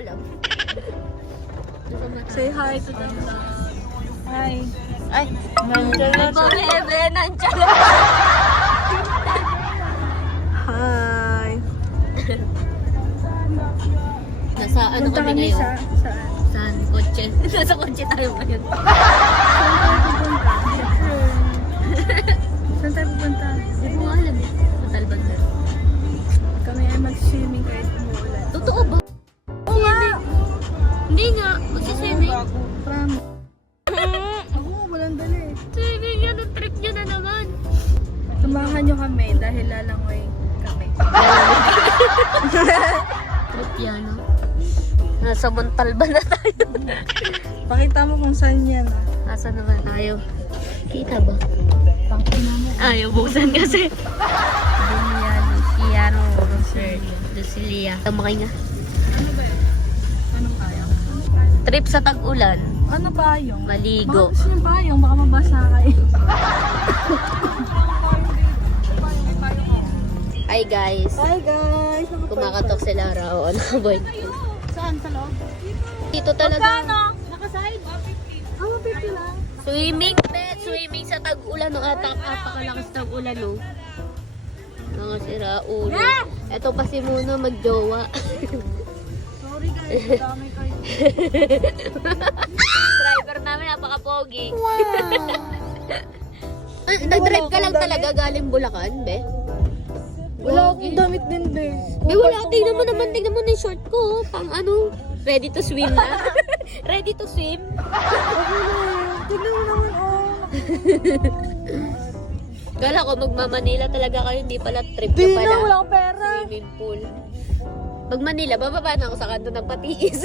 alam. Say hi to them. Hi. Ay, Nandiyan na siya. Ebe, nandiyan. Hi. Nasa ano Punta kami kami ngayon? sa... Saan? Saan? Kotse. Nasa kotse tayo ngayon. Saan tayo pupunta? Hindi ko nga alam eh. Matalban na. Kami ay mag-swimming kahit umuulan. Totoo ba? Oo nga! Hindi nga. Magsiswimming. Promise. Ako, walang dali. Swimming yan. Ang trip nyo na naman. Tumahan nyo kami dahil lalangoy kami. Trip yan, no? Nasa Montalban na tayo. Pakita mo kung saan yan. Asa naman tayo? Kita ba? Ayaw, buksan kasi. Piano concert. Lucilia. Tamakay nga. Ano ba yun? Anong kaya? Trip sa tag-ulan. Ano payong? Maligo. Baka gusto yung payong, baka mabasa kayo. Hi guys. Hi guys! Kumakatok si Lara. O ano boy? Saan? Sa loob? Dito talaga. Nakaside? 150 lang. Swimming, bet. Swimming sa tag-ulan. No? Apakalakas tag-ulan, no? Mga sira ulo. Eto pa si Muno magjowa. Sorry guys, dami kayo. Driver namin, napaka-pogi. Wow! Nag-drive ka lang talaga galing Bulacan, be? Wala akong damit din, be. Be, wala. Tingnan mo naman yung short ko. Pang ano, ready to swim na. Ready to swim. Tignan mo naman, oh. Kala ko magma-Manila talaga kayo, hindi pala trip Di nyo na, pala. wala akong pera. Swimming pool. Pag Manila, bababa na ako sa kanto ng Patiis.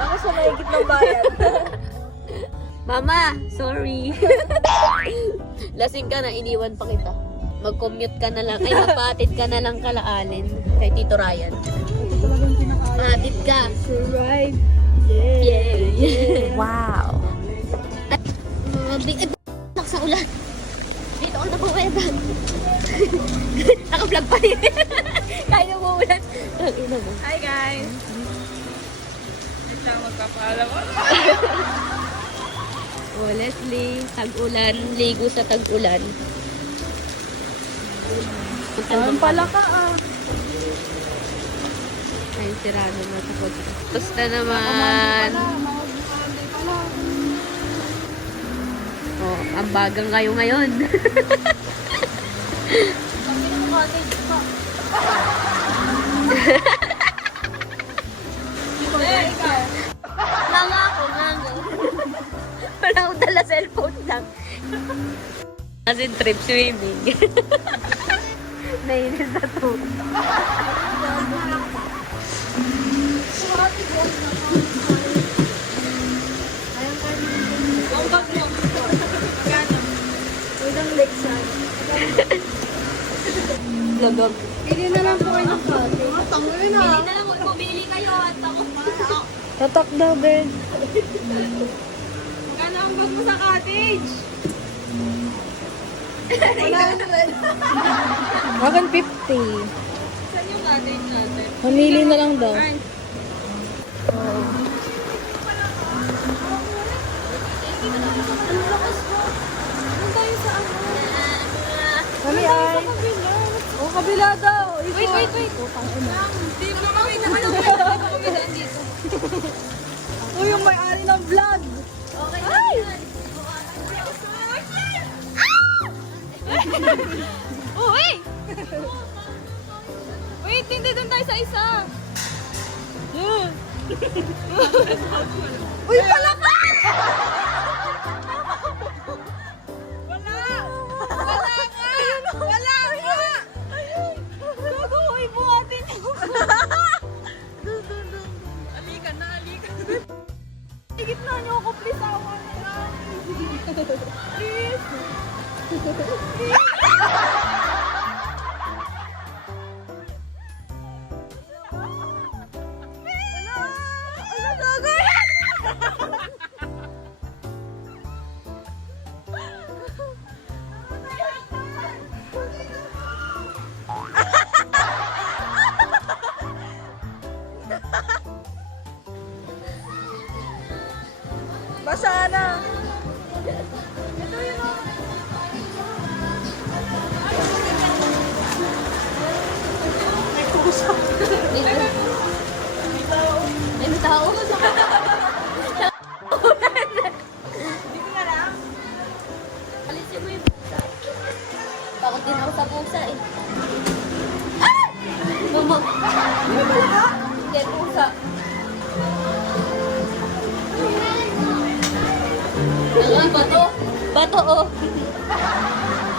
Ako sa mahigit ng bayan. Mama, sorry. Lasing ka na, iniwan pa kita. Mag-commute ka na lang, ay magpahatid ka na lang kalaalin kay Tito Ryan. Ito talagang pinakaya. Hatid ka. Right. Yeah. Wow. Mga big... Ay, sa ulan. Dito ako napawedan. Naka-vlog pa rin. Kaya mo ulan. Tangina mo. Hi guys. Ito magpapaalam ko. Oh, Leslie, tag-ulan, ligo sa tag-ulan. Saan pala ka ah? Ay, sirado na takot. Basta naman. Oh, ang bagang kayo ngayon. Nga ako. Wala akong dala cellphone lang. Kasi trip swimming. Nainis na to. Ang bag mo. Magkano? Udang Lexan. Lagag. Pili na lang po kayo ng pati. Tangoy na. Pili na lang, bumili kayo at ako. Tatak daw, Ben. Magkano ang bag mo sa cottage? 150. Saan yung cottage natin? Mamili na lang daw. Ay, Kami ay. Oh, kabila daw. wait. Hindi mo kami naman ang pwede ko kami dito. Uy, yung may-ari ng vlog. Okay. Ay! Uy! Wait, hindi doon tayo sa isa. Uy, palaka! Wala! Wala nga! Wala nga! Gago, uy, buhatin mo. Alika na. Higit na niyo ako, please. Awa na lang. Please. Ano gagawin? na. May tao. Dito ka lang. Alisin mo yung pusa. Takot din ako sa pusa eh. Ah! Mama. Hindi, pusa. Ang bato. Bato, oh.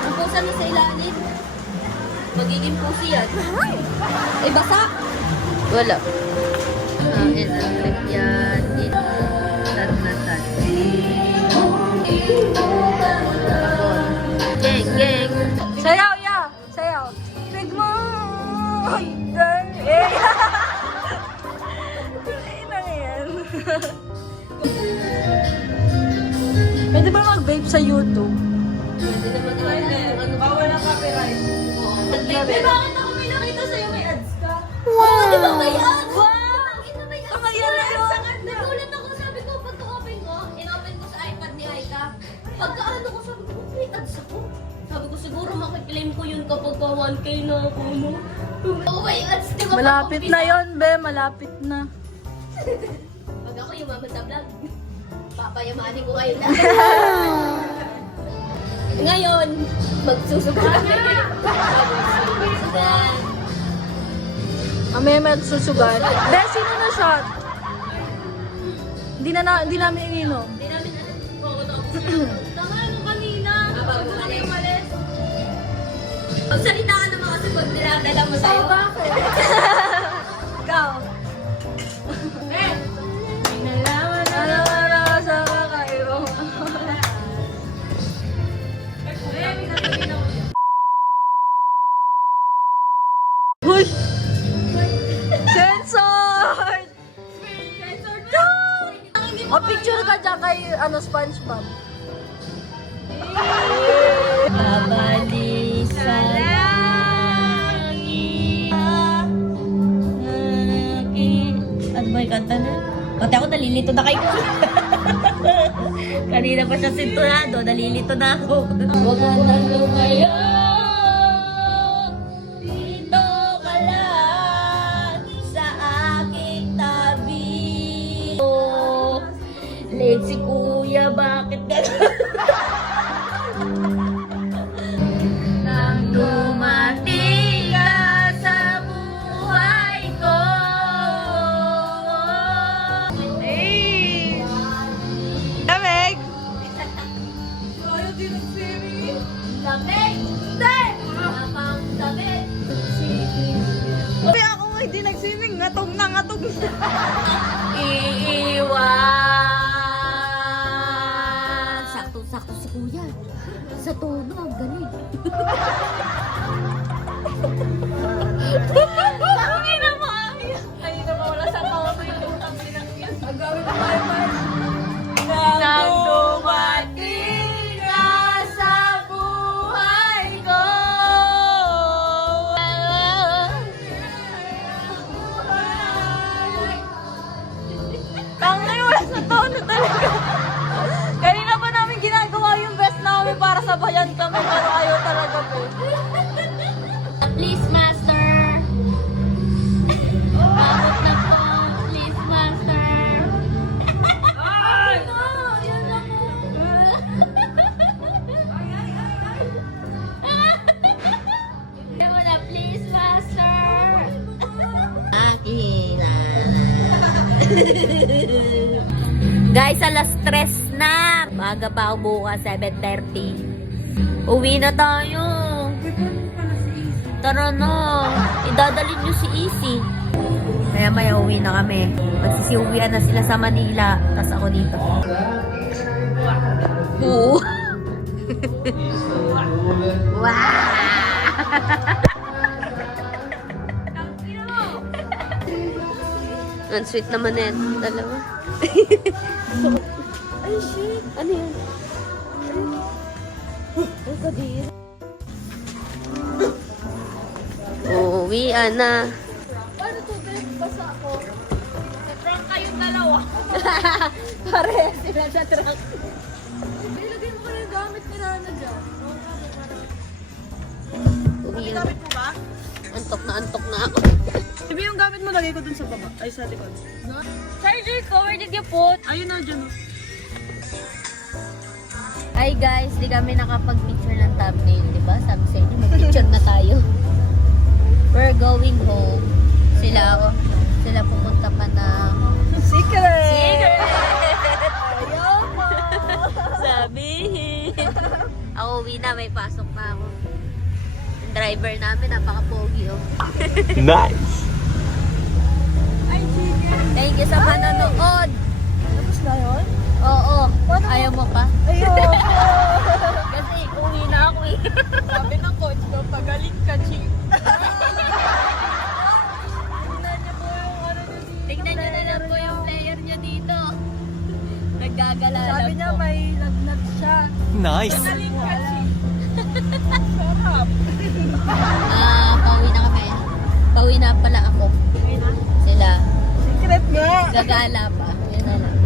Ang pusa na sa ilalim. Magiging pusi yan. Eh, basa. Wala. Electric yan. Geng, geng. Sayaw, ya. Sayaw. Big Mountain. Eh. Ina yan. Pwede ba mag-vape sa YouTube? Hindi naman ano. Bawal ang copyright. Bakit ako may nakita sa'yo may ads ka? Wow! Di ba may ads? Wow! Ito may ads. Tama yan na yun. Nagulat ako, sabi ko, pagka-open ko, in-open ko sa iPad ni Aika. Pagka-ano ko, sabi ko, may ads ako. Sabi ko, siguro makiklaim ko yun kapag 1K na ako, no? Oh, may ads, di ba? Malapit na yon, be. Malapit na. Pag ako yumaman sa vlog, papayamanin ko ngayon na. Ngayon, magsusugan. Magsusugan. May magsusugan. Be, sino na shot? Hindi namin ininom. Hindi namin alam kung ano ako. Tama ano kanina. Bago umalis. Magsalita ka naman kasi pag niladala mo sa'yo. Bakit? Ikaw. Eh! May nalaman na. Ano sa kakaiba? Huy! Censored! O, picture ka dyan kay SpongeBob. Babalik sa langit. Ano ba yung kanta na? Pati ako nalilito na kayo. Kanina pa siya sinturado, nalilito na ako. Huwag ka na lumayo. Dito ka lang sa aking tabi. Oh, late si kuya, bakit gano'n? Nang dumating ka sa buhay ko. Hey! Lamig! Ayaw din ang swimming. Lamig! Hindi! Habang damit. Uy, ako hindi nag-swimming. Ngatog na. Iiwan. Sakto-sakto si kuya. Sa tono, ang galing. Tangina mo, Aya. Kanina pa wala sa tono yung utang sinakyan. Ang gawin na bye-bye. Nang dumating ka sa buhay ko. Tangin, wala sa tono talaga. Kanina pa namin ginagawa yung best namin para sabayan kami, pero ayaw talaga po. Please, master. Abot na po. Please, master. Ay! Yan lang po. Yan mo na, please, master. Akira. Guys, alas 3 na. Maaga pa ako bukas, 7:30. Uwi na tayo. Tara na. Idadalhin nyo si Easy. Kaya maya uwi na kami. Magsisiuwian na sila sa Manila. Tapos ako dito. Oo. Ang sweet naman yan. Dalawa. Ay, shit. Ano yan? Ay, kadiri. Uuwian na. Paano to, Ben? Basa ako. Prank kayong dalawa. Pare sila sa truck. Ilagay mo kayo yung gamit ni Rana dyan. Umiyak. Gamit mo ba? Antok na ako. Sabi yung gamit mo, lagay ko dun sa baba. Ay, sa likod. Charger ko, where did you put? Ayun na, dyan. Hi guys, di kami nakapag-picture ng thumbnail, di ba? Sabi sa inyo, mag-picture na tayo. We're going home. Sila pupunta pa ng... Secret! Sabihin. Ako uwi na, may pasok na ako. Yung driver namin, napaka-pogi oh. Nice! Thank you sa panonood. Tapos na yun? Oo. Ayaw mo pa? Ayoko! Kasi uwi na ako eh. Sabi ng coach ko, pagaling ka, Chi. Tignan nyo na lang po yung player nyo dito. Naggagala Sabi lang niya po. may lagnat siya. Nice! Pagaling ka, Chi. Sarap. Pauwi na kami. Pauwi na pala ako. Sila. Secret nga! Gagala pa. Yun na lang.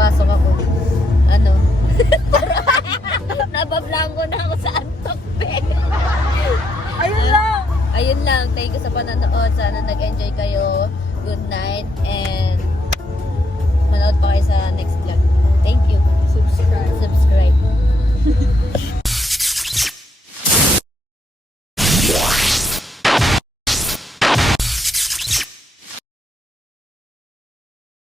Pasok ako. Ano? Nabablango na ako sa antok, pe. Ayun lang! Ayun lang. Thank you sa panonood. Sana nag-enjoy kayo. Good night and